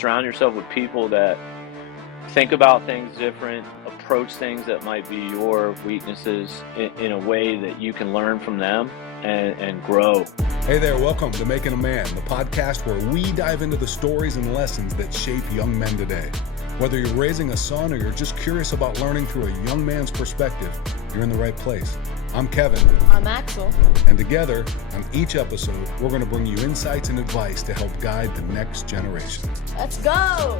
surround yourself with people that think about things different, approach things that might be your weaknesses in a way that you can learn from them and grow. Hey there, welcome to Making a Man, the podcast where we dive into the stories and lessons that shape young men today. Whether you're raising a son or you're just curious about learning through a young man's perspective, you're in the right place. I'm Kevin. I'm Axel. And together, on each episode, we're going to bring you insights and advice to help guide the next generation. Let's go!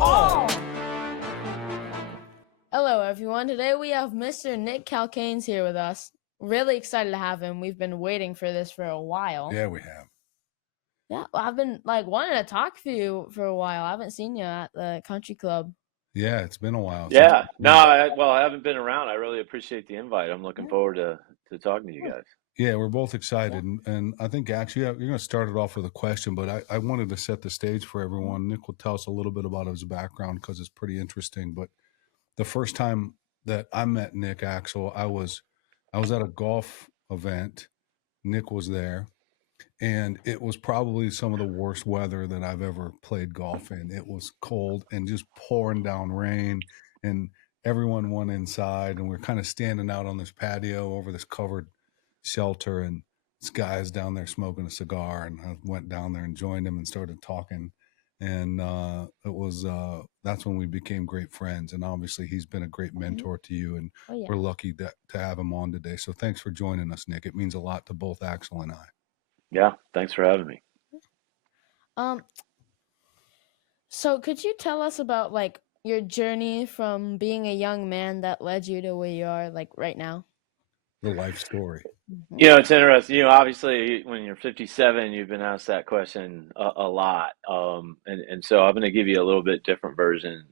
Oh! Hello, everyone. Today we have Mr. Nick Calcanes here with us. Really excited to have him. We've been waiting for this for a while. Yeah, we have. Yeah, well, I've been wanting to talk to you for a while. I haven't seen you at the country club. Yeah, it's been a while. Yeah. I haven't been around. I really appreciate the invite. I'm looking forward to talking to you guys. Yeah, we're both excited. Yeah. And I think actually you're going to start it off with a question, but I wanted to set the stage for everyone. Nick will tell us a little bit about his background because it's pretty interesting. But the first time that I met Nick, Axel, I was at a golf event. Nick was there. And it was probably some of the worst weather that I've ever played golf in. It was cold and just pouring down rain, and everyone went inside, and we're kind of standing out on this patio over this covered shelter, and this guy's down there smoking a cigar, and I went down there and joined him and started talking. And that's when we became great friends. And obviously he's been a great mentor to you, and we're lucky to have him on today. So thanks for joining us, Nick. It means a lot to both Axel and I. Yeah, thanks for having me. So could you tell us about your journey from being a young man that led you to where you are right now? The life story. It's interesting. Obviously when you're 57, you've been asked that question a lot. And so I'm going to give you a little bit different version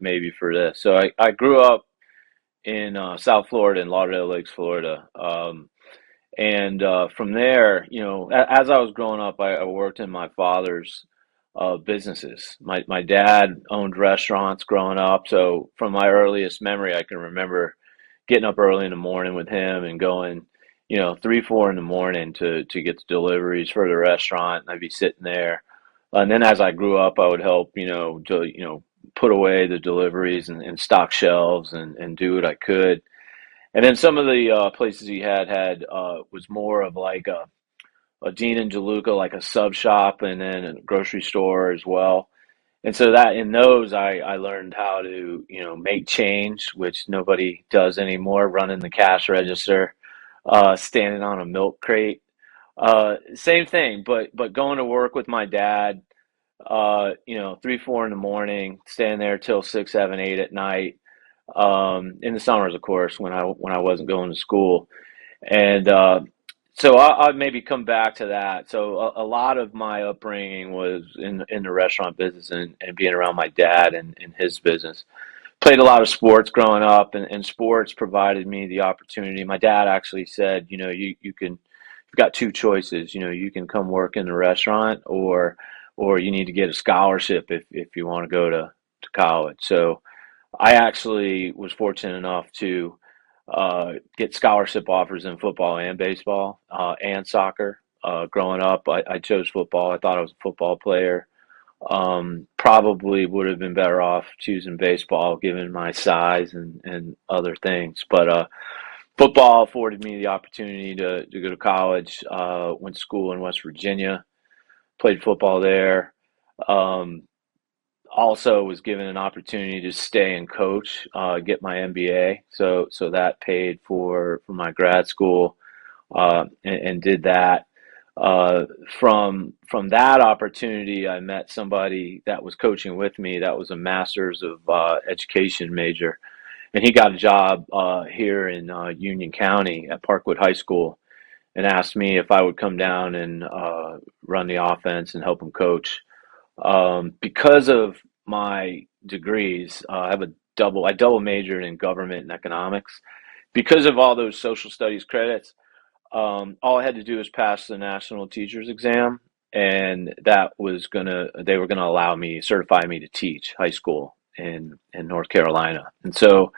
maybe for this. So I grew up in South Florida, in Lauderdale Lakes, Florida. And from there, as I was growing up, I worked in my father's businesses. My dad owned restaurants growing up. So from my earliest memory, I can remember getting up early in the morning with him and going, 3, 4 in the morning to get the deliveries for the restaurant. And I'd be sitting there. And then as I grew up, I would help, put away the deliveries and stock shelves and do what I could. And then some of the places he had was more of like a Dean and DeLuca, like a sub shop, and then a grocery store as well. And so that in those, I learned how to, make change, which nobody does anymore, running the cash register, standing on a milk crate. Same thing, but going to work with my dad, 3, 4 in the morning, staying there till 6, 7, 8 at night. In the summers, of course, when I wasn't going to school. And so I'll maybe come back to that. So a lot of my upbringing was in the restaurant business and being around my dad and his business. Played a lot of sports growing up, and sports provided me the opportunity. My dad actually said, you've got two choices. You can come work in the restaurant, or you need to get a scholarship if you want to go to college. So I actually was fortunate enough to get scholarship offers in football and baseball and soccer. Growing up, I chose football. I thought I was a football player. Probably would have been better off choosing baseball given my size and other things. But football afforded me the opportunity to go to college. Went to school in West Virginia, played football there. Also was given an opportunity to stay and coach, get my MBA. So that paid for my grad school, and did that. From that opportunity, I met somebody that was coaching with me that was a master's of education major, and he got a job here in Union County at Parkwood High School, and asked me if I would come down and run the offense and help him coach. Because of my degrees, I double majored in government and economics. Because of all those social studies credits, all I had to do was pass the national teachers exam, and they were gonna certify me to teach high school in North Carolina. And so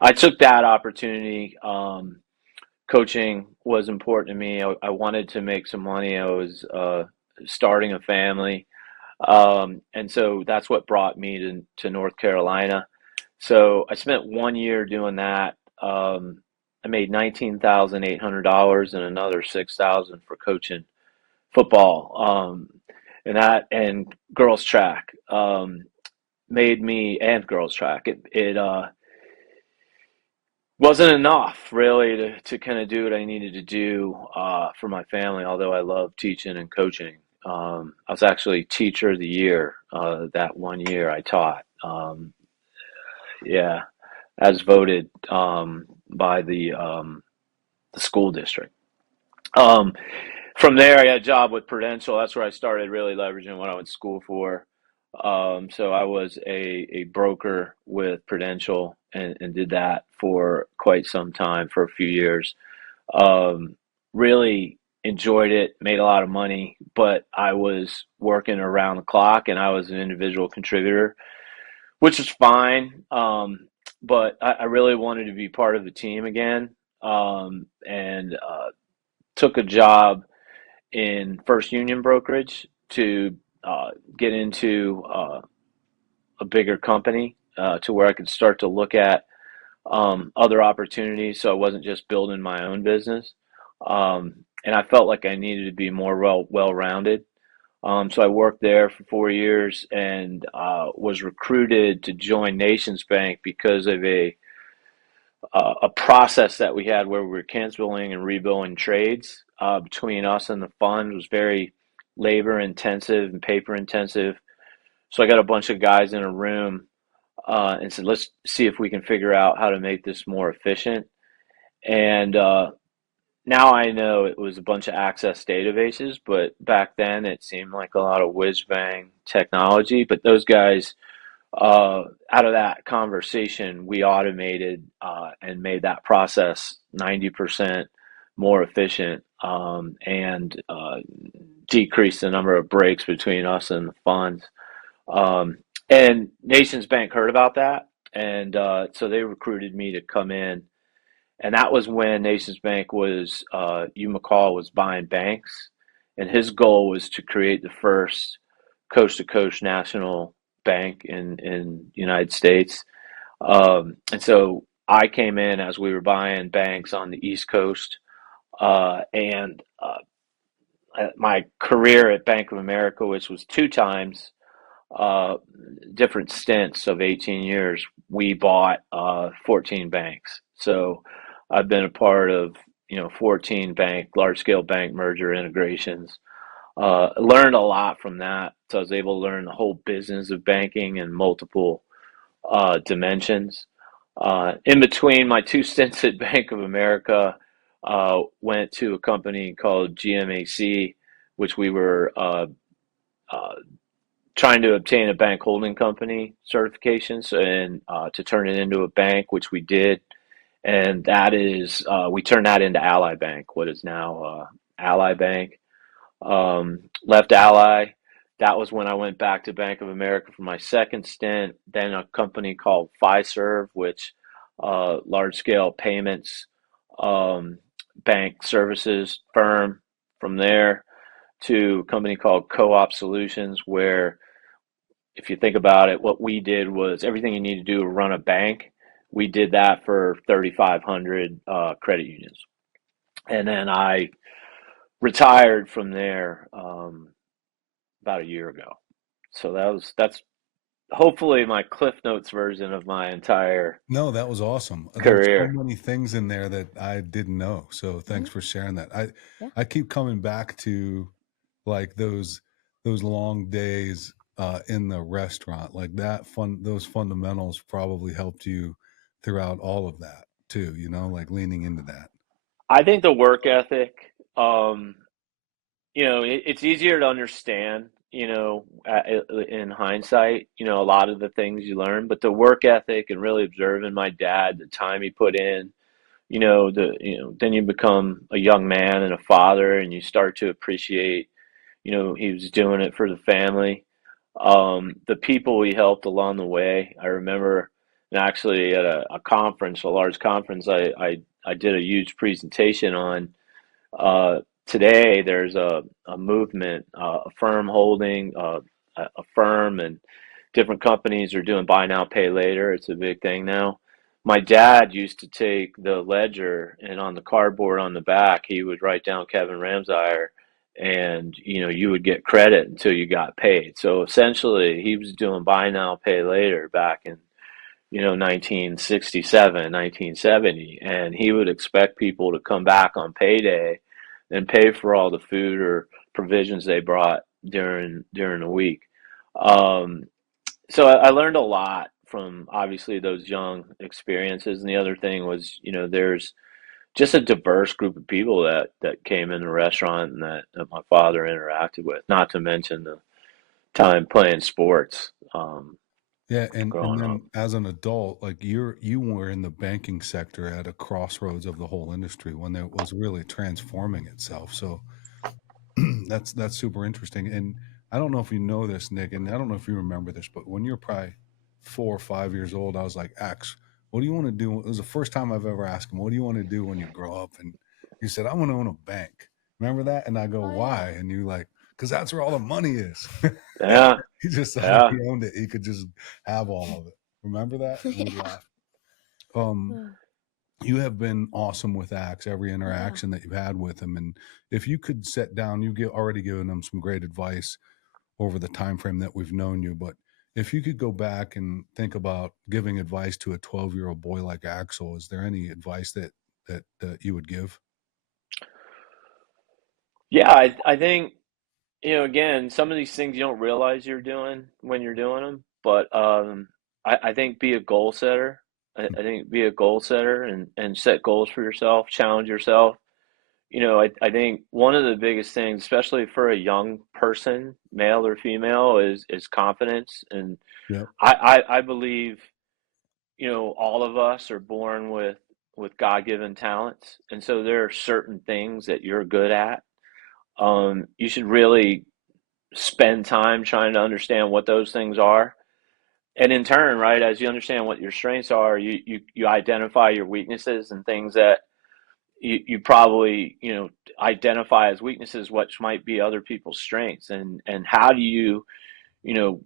I took that opportunity. Coaching was important to me. I wanted to make some money. I was starting a family. And so that's what brought me to North Carolina. So I spent 1 year doing that. I made $19,800 and another 6,000 for coaching football. And girls track made me and girls track. It wasn't enough really to kind of do what I needed to do for my family. Although I love teaching and coaching, I was actually teacher of the year that 1 year I taught. Yeah, as voted by the school district. Um, from there, I got a job with Prudential. That's where I started really leveraging what I went to school for. So I was a broker with Prudential and did that for quite some time, for a few years. Um, really enjoyed it, made a lot of money, but I was working around the clock and I was an individual contributor, which is fine. But I really wanted to be part of the team again. And took a job in First Union brokerage to get into a bigger company to where I could start to look at other opportunities. So I wasn't just building my own business. And I felt like I needed to be more well rounded. So I worked there for 4 years and was recruited to join Nations Bank because of a process that we had where we were canceling and rebilling trades between us and the fund. It was very labor intensive and paper intensive. So I got a bunch of guys in a room and said, let's see if we can figure out how to make this more efficient. And now I know it was a bunch of access databases, but back then it seemed like a lot of whiz bang technology. But those guys, out of that conversation, we automated and made that process 90% more efficient and decreased the number of breaks between us and the funds. Um, and Nations Bank heard about that, and so they recruited me to come in. And that was when Nations Bank was, Hugh McCall was buying banks, and his goal was to create the first coast to coast national bank in the United States. And so I came in as we were buying banks on the East Coast. And my career at Bank of America, which was two times uh, different stints of 18 years, we bought 14 banks. So I've been a part of 14 large scale bank merger integrations. Learned a lot from that. So I was able to learn the whole business of banking and multiple dimensions. In between my two stints at Bank of America, went to a company called GMAC, which we were uh, trying to obtain a bank holding company certification, so, and to turn it into a bank, which we did. And that is, we turned that into Ally Bank, what is now Ally Bank. Left Ally. That was when I went back to Bank of America for my second stint. Then a company called Fiserv, which large scale payments um, bank services firm. From there to a company called Co-op Solutions, where if you think about it, what we did was everything you need to do to run a bank. We did that for 3,500 credit unions, and then I retired from there about a year ago. So that's hopefully my Cliff Notes version of my entire No, that was awesome. There's so career. many things in there that I didn't know. So Hmm. thanks for sharing that. Yeah. I keep coming back to like those long days in the restaurant. Like that fun those fundamentals probably helped you throughout all of that too, like leaning into that. I think the work ethic, um, it's easier to understand, in hindsight, a lot of the things you learn, but the work ethic and really observing my dad, the time he put in, then you become a young man and a father and you start to appreciate, he was doing it for the family. The people we helped along the way, I remember, and actually at a conference, a large conference, I did a huge presentation on today there's a movement, a firm holding a firm, and different companies are doing buy now, pay later. It's a big thing now. My dad used to take the ledger, and on the cardboard on the back, he would write down Kevin Ramsire, and you would get credit until you got paid. So essentially, he was doing buy now, pay later back in 1967, 1970, and he would expect people to come back on payday and pay for all the food or provisions they brought during the week. Um, so I learned a lot from obviously those young experiences. And the other thing was, there's just a diverse group of people that came in the restaurant and that my father interacted with, not to mention the time playing sports Yeah, and growing up. then as an adult, like you were in the banking sector at a crossroads of the whole industry when it was really transforming itself. So that's super interesting. And I don't know if you know this, Nick, and I don't know if you remember this, but when you're probably 4 or 5 years old, I was like, Ax, what do you want to do? It was the first time I've ever asked him, what do you want to do when you grow up? And he said, I want to own a bank. Remember that? And I go, Oh why? yeah. And you like, because that's where all the money is. Yeah, He just thought if yeah. he owned it, he could just have all of it. Remember that? And we Yeah. laughed. Um, Mm, you have been awesome with Axe, every yeah. interaction that you've had with him. And if you could sit down, already given him some great advice over the time frame that we've known you. But if you could go back and think about giving advice to a 12-year-old boy like Axel, is there any advice that you would give? Yeah, I think, again, some of these things you don't realize you're doing when you're doing them, but I think be a goal setter. I think be a goal setter and set goals for yourself, challenge yourself. I think one of the biggest things, especially for a young person, male or female, is confidence. And Yep. I believe, all of us are born with God-given talents. And so there are certain things that you're good at. You should really spend time trying to understand what those things are. And in turn, right, as you understand what your strengths are, you identify your weaknesses and things that you probably, identify as weaknesses, which might be other people's strengths. And how do you know,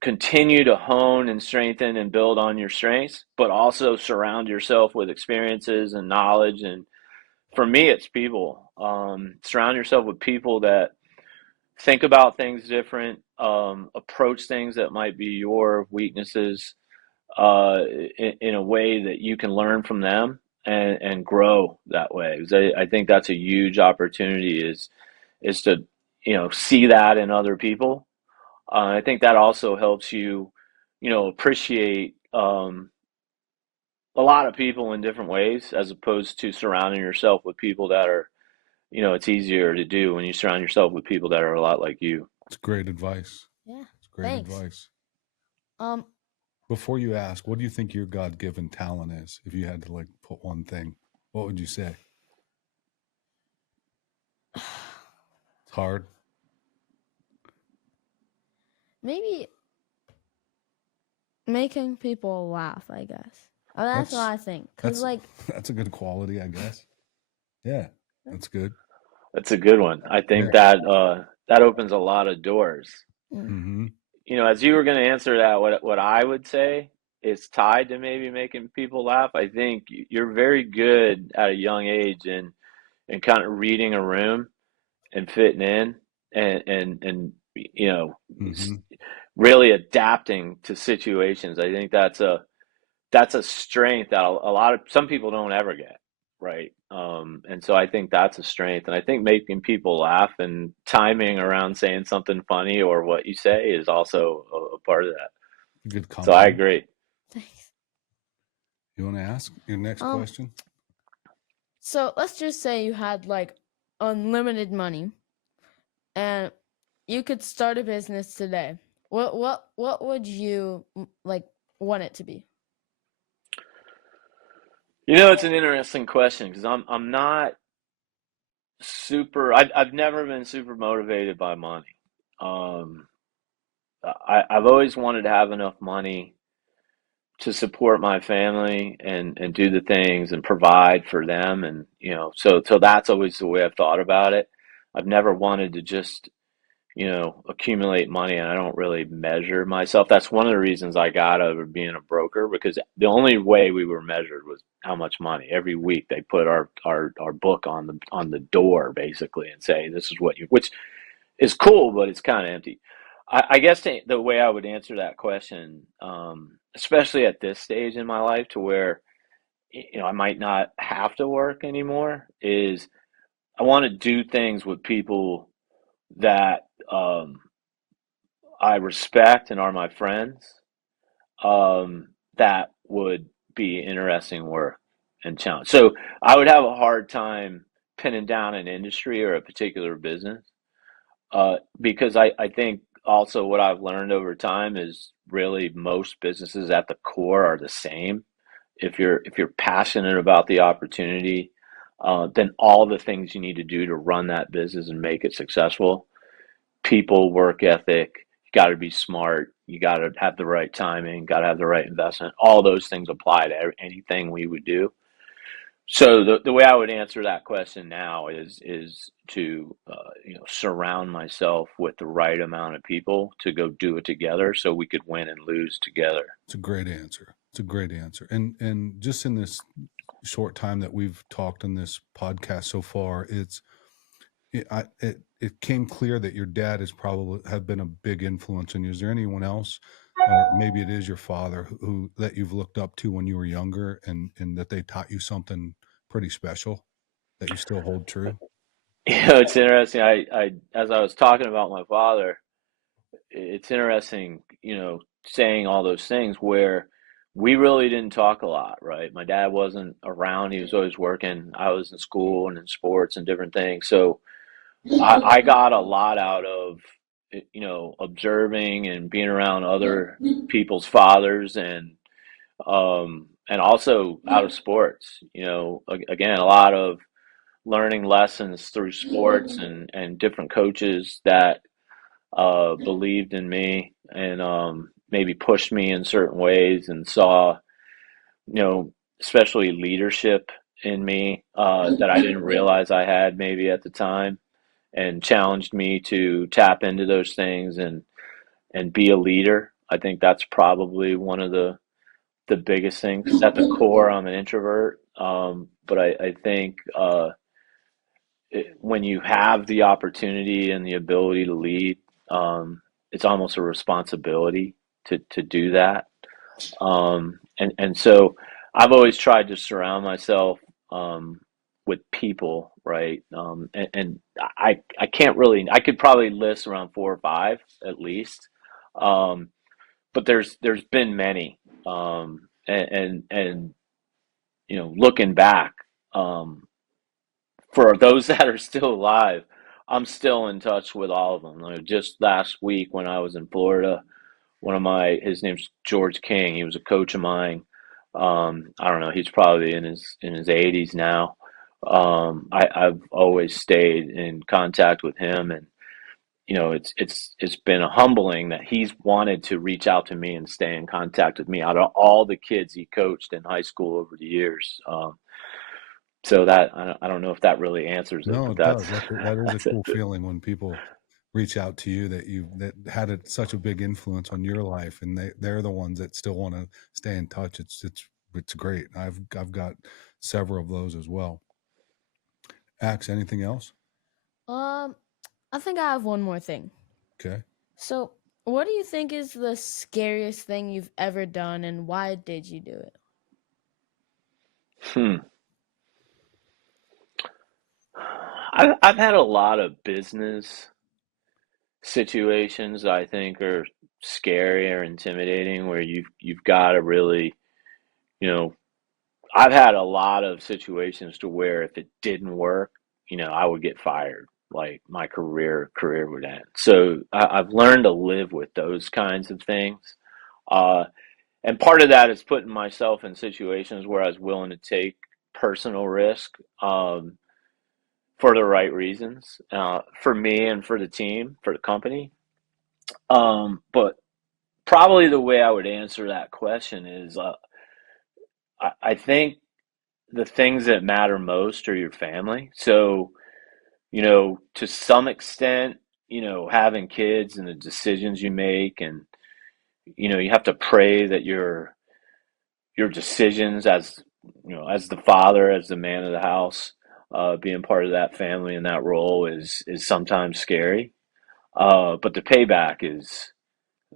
continue to hone and strengthen and build on your strengths, but also surround yourself with experiences and knowledge. And for me, it's people. Surround yourself with people that think about things different, approach things that might be your weaknesses in a way that you can learn from them and grow that way. 'Cause I think that's a huge opportunity is to see that in other people. I think that also helps you appreciate a lot of people in different ways, as opposed to surrounding yourself with people that are, it's easier to do when you surround yourself with people that are a lot like you. It's great advice. Yeah. It's great Thanks. advice. Um. Before you ask, what do you think your God given talent is? If you had to like put one thing, what would you say? It's hard. Maybe making people laugh, I guess. That's what That's I think. Cause that's like, that's a good quality, I guess. Yeah, that's good. That's a good one. I Yeah. think that opens a lot of doors. mm, Mm-hmm. As you were going to answer that, what I would say is tied to maybe making people laugh. I think you're very good at a young age and kind of reading a room and fitting in and Mm-hmm. really adapting to situations. I think that's a strength that a lot of some people don't ever get, right? And so I think that's a strength, and I think making people laugh and timing around saying something funny or what you say is also a part of that. Good So I compliment. agree. thanks. You want to ask your next Um. question? So let's just say you had like unlimited money, and you could start a business today. What would you like want it to be? It's an interesting question because I'm not super. I've never been super motivated by money. Um, I've always wanted to have enough money to support my family and do the things and provide for them, and so that's always the way I've thought about it. I've never wanted to just accumulate money, and I don't really measure myself. That's one of the reasons I got out of being a broker, because the only way we were measured was how much money. Every week they put our book on the door basically and say this is what you, which is cool, but it's kind of empty. I guess the way I would answer that question, especially at this stage in my life, to where I might not have to work anymore, is I want to do things with people that I respect and are my friends, that would be interesting work and challenge. So I would have a hard time pinning down an industry or a particular business, because I think also what I've learned over time is really most businesses at the core are the same. If you're passionate about the opportunity, then all the things you need to do to run that business and make it successful, people, work ethic, you got to be smart, you got to have the right timing, got to have the right investment. All those things apply to anything we would do. So the way I would answer that question now is to surround myself with the right amount of people to go do it together, so we could win and lose together. It's a great answer. It's a great answer. And just in this short time that we've talked on this podcast so far, it came clear that your dad is probably have been a big influence on you. Is there anyone else, maybe it is your father, who that you've looked up to when you were younger, and that they taught you something pretty special that you still hold true? It's interesting. I as I was talking about my father, it's interesting, saying all those things where we really didn't talk a lot, right? My dad wasn't around. He was always working. I was in school and in sports and different things. So I got a lot out of, observing and being around other people's fathers, and also out of sports, again, a lot of learning lessons through sports and different coaches that believed in me and maybe pushed me in certain ways and saw, especially leadership in me, that I didn't realize I had maybe at the time, and challenged me to tap into those things and be a leader. I think that's probably one of the biggest things. At the core, I'm an introvert, but I think when you have the opportunity and the ability to lead, it's almost a responsibility to do that. And so I've always tried to surround myself with people, right? And I can't really, I could probably list around four or five at least. Um, but there's been many. And looking back, um, for those that are still alive, I'm still in touch with all of them. Like just last week when I was in Florida, his name's George King. He was a coach of mine. I don't know, he's probably in his 80s now. I've always stayed in contact with him, and it's been humbling that he's wanted to reach out to me and stay in contact with me out of all the kids he coached in high school over the years. So that I don't know if that really answers it, No, but it does. that's That is a that's it. cool feeling when people reach out to you that had such a big influence on your life, and they're the ones that still want to stay in touch. It's great. I've got several of those as well. Axe, anything else? Um, I think I have one more thing. Okay. So, what do you think is the scariest thing you've ever done, and why did you do it? Hmm. I've had a lot of business situations that I think are scary or intimidating, where you've got to really, you know, I've had a lot of situations to where if it didn't work, I would get fired. Like my career would end. So I've learned to live with those kinds of things. Uh, and part of that is putting myself in situations where I was willing to take personal risk, for the right reasons, for me and for the team, for the company. But probably the way I would answer that question is, I think the things that matter most are your family. So, to some extent, having kids and the decisions you make, and you have to pray that your decisions as as the father, as the man of the house, being part of that family and that role is sometimes scary. But the payback is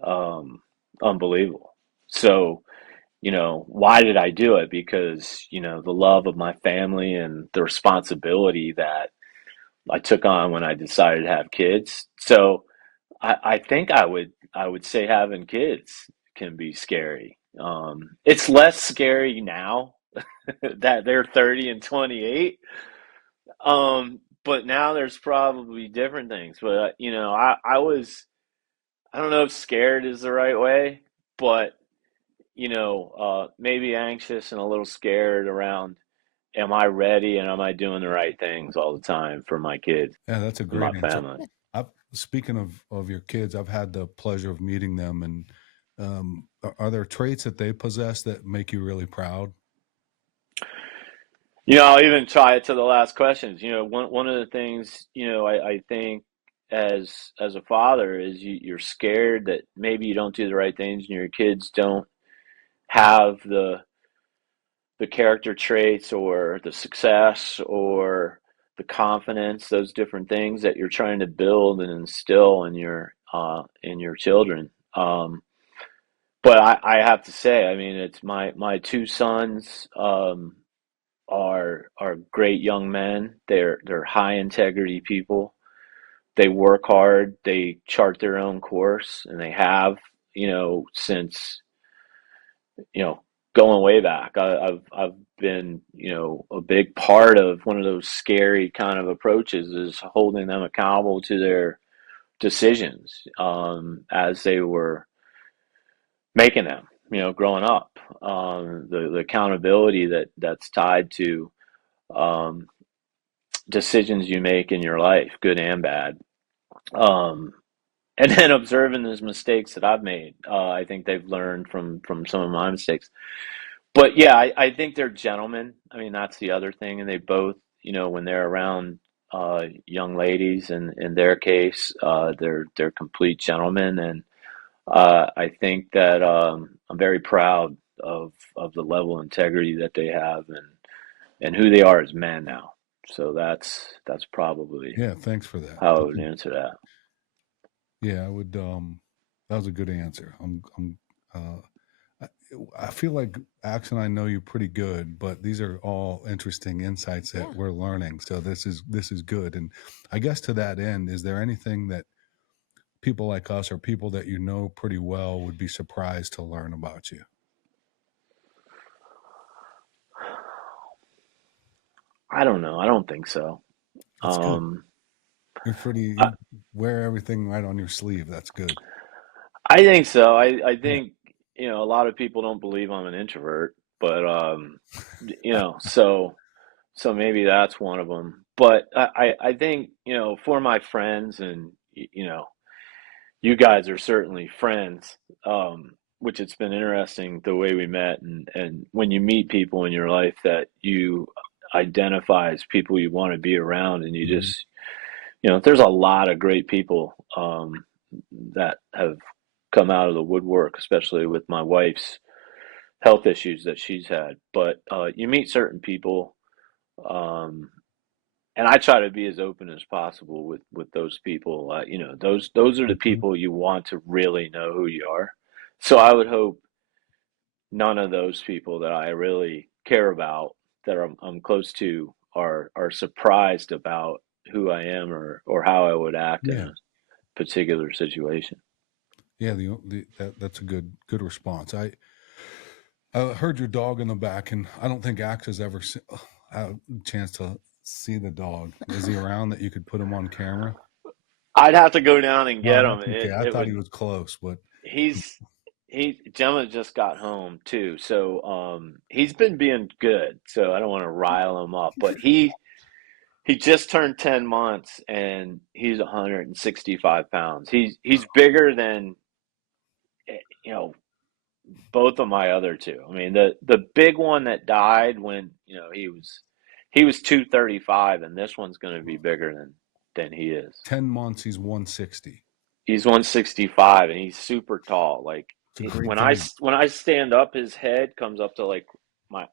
um, unbelievable. So, why did I do it? Because, the love of my family and the responsibility that I took on when I decided to have kids. So I think I would say having kids can be scary. It's less scary now that they're 30 and 28. But now there's probably different things. But I don't know if scared is the right way, but maybe anxious and a little scared around, am I ready and am I doing the right things all the time for my kids Yeah, that's a and my great answer. family? Speaking of your kids, I've had the pleasure of meeting them, and are there traits that they possess that make you really proud? I'll even tie it to the last questions. One of the things, I think as a father is you're scared that maybe you don't do the right things and your kids don't have the character traits or the success or the confidence, those different things that you're trying to build and instill in your children. But I have to say, I mean, it's my two sons. Are great young men. They're high integrity people. They work hard. They chart their own course, and they have, since you know going way back. I've been a big part of one of those scary kind of approaches is holding them accountable to their decisions as they were making them. Growing up, the accountability that's tied to um, decisions you make in your life, good and bad. Um, and then observing those mistakes that I've made. I think they've learned from some of my mistakes. But yeah, I think they're gentlemen. I mean, that's the other thing. And they both, when they're around young ladies, and in their case, they're complete gentlemen. And I think that I'm very proud of the level of integrity that they have, and who they are as men now. So that's probably Yeah, thanks for that. how I would answer that. Yeah, I would. That was a good answer. Uh, I, I feel like Ax and I know you pretty good, but these are all interesting insights that Yeah. we're learning. So this is good. And I guess to that end, is there anything that people like us or people that you know pretty well would be surprised to learn about you? I don't know. I don't think so. That's good. Um, You're pretty. I, You wear everything right on your sleeve. That's good. I think so. I Yeah. think, a lot of people don't believe I'm an introvert, but, so maybe that's one of them. But I think, for my friends, and, you guys are certainly friends, which it's been interesting the way we met, and when you meet people in your life that you identify as people you want to be around, and you Mhm. just, there's a lot of great people that have come out of the woodwork, especially with my wife's health issues that she's had. But you meet certain people, um, and I try to be as open as possible with those people. Those are the Mhm. people you want to really know who you are. So I would hope none of those people that I really care about, that I'm close to, are surprised about who I am, or how I would act in Yeah. a particular situation. Yeah. That's a good response. I heard your dog in the back, and I don't think Axe has ever had a chance to see the dog. Is he around that you could put him on camera? I'd have to go down and get No, him. that's okay. I It thought he would. was close, but He's Gemma just got home too, so he's been being good. So I don't want to rile him up, but he just turned 10 months and he's 165 pounds. He's bigger than you know both of my other two. I mean, the big one that died when he was 235, and this one's going to be bigger than than he is. 10 months, he's 160. He's 165 and he's super tall. Like It's a great when I breed. when I stand up, his head comes up to like my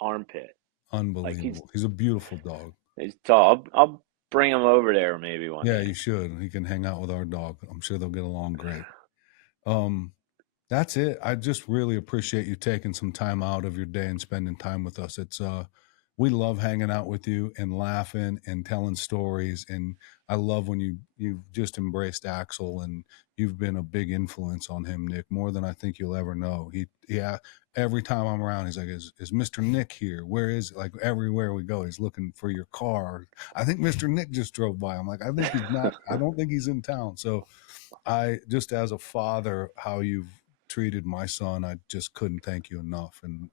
armpit. Like Unbelievable. He's a beautiful dog. he's tall. I'll bring him over there maybe one Yeah, day. you should. He can hang out with our dog. I'm sure they'll get along great. Um, that's it. I just really appreciate you taking some time out of your day and spending time with us. It's we love hanging out with you and laughing and telling stories. And I love when you've just embraced Axel, and you've been a big influence on him, Nick, more than I think you'll ever know. Yeah, every time I'm around, he's like, is Mr. Nick here? Where is it? Like everywhere we go, he's looking for your car. I think Mr. Nick just drove by. I'm like, I think he's not. I don't think he's in town. So I just, as a father, how you've treated my son, I just couldn't thank you enough, and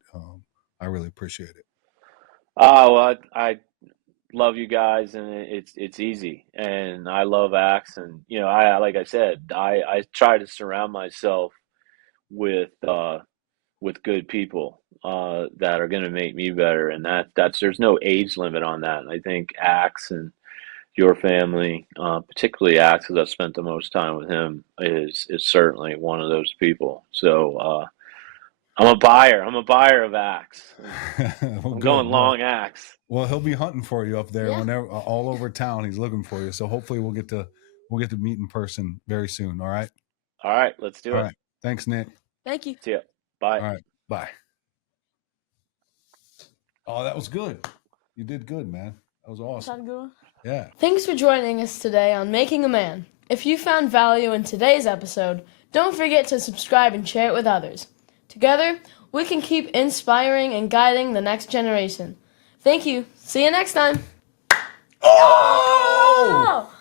I really appreciate it. Well, I love you guys, and it's easy, and I love Axe, and I like I said, I try to surround myself with good people that are going to make me better, and that's there's no age limit on that. And I think Axe and your family, particularly Axe, because I've spent the most time with him, is certainly one of those people. So I'm a buyer. I'm a buyer of Axe. Well, I'm good. going long Axe. Well, he'll be hunting for you up there Yeah. whenever, all over town. He's looking for you. So hopefully we'll get to meet in person very soon. All right. All right, let's do All it. right. Thanks, Nick. Thank you. See ya. Bye. All right. Bye. Oh, that was good. You did good, man. That was awesome. Yeah. Thanks for joining us today on Making a Man. If you found value in today's episode, don't forget to subscribe and share it with others. Together, we can keep inspiring and guiding the next generation. Thank you. See you next time. Oh!